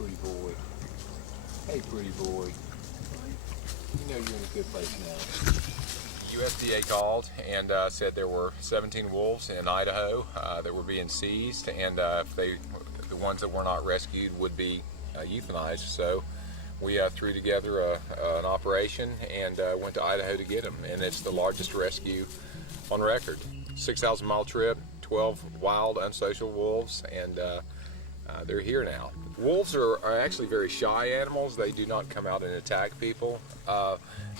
pretty boy. Hey, pretty boy. You know you're in a good place now. USDA called and said there were 17 wolves in Idaho that were being seized, and if the ones that were not rescued would be euthanized. So we threw together an operation and went to Idaho to get them, and it's the largest rescue on record. 6,000-mile trip, 12 wild, unsocial wolves, and they're here now. Wolves are actually very shy animals. They do not come out and attack people.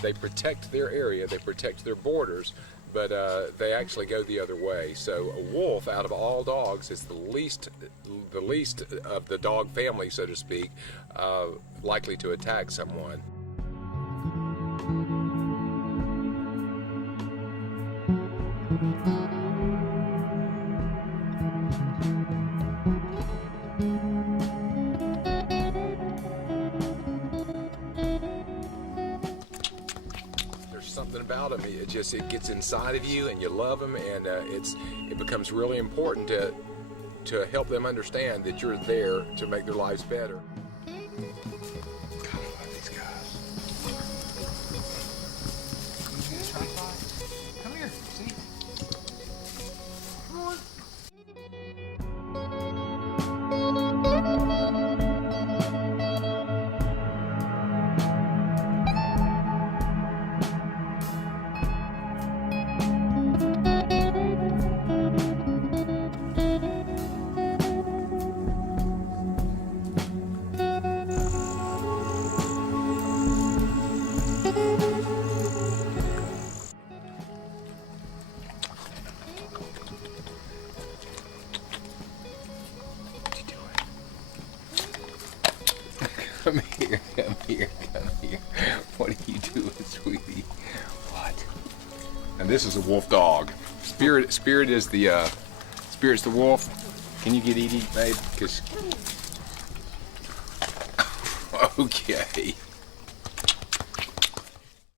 They protect their area, they protect their borders, but they actually go the other way. So a wolf, out of all dogs, is the least of the dog family, so to speak, likely to attack someone. Something about them, it gets inside of you, and you love them, and it becomes really important to help them understand that you're there to make their lives better. God, I love these guys. You need a tripod? Come here, see? Come on. Come here, come here, come here. What are you doing, sweetie? What? And this is a wolf dog. Spirit is the Spirit's the wolf. Can you get Edie, babe? 'Cause okay.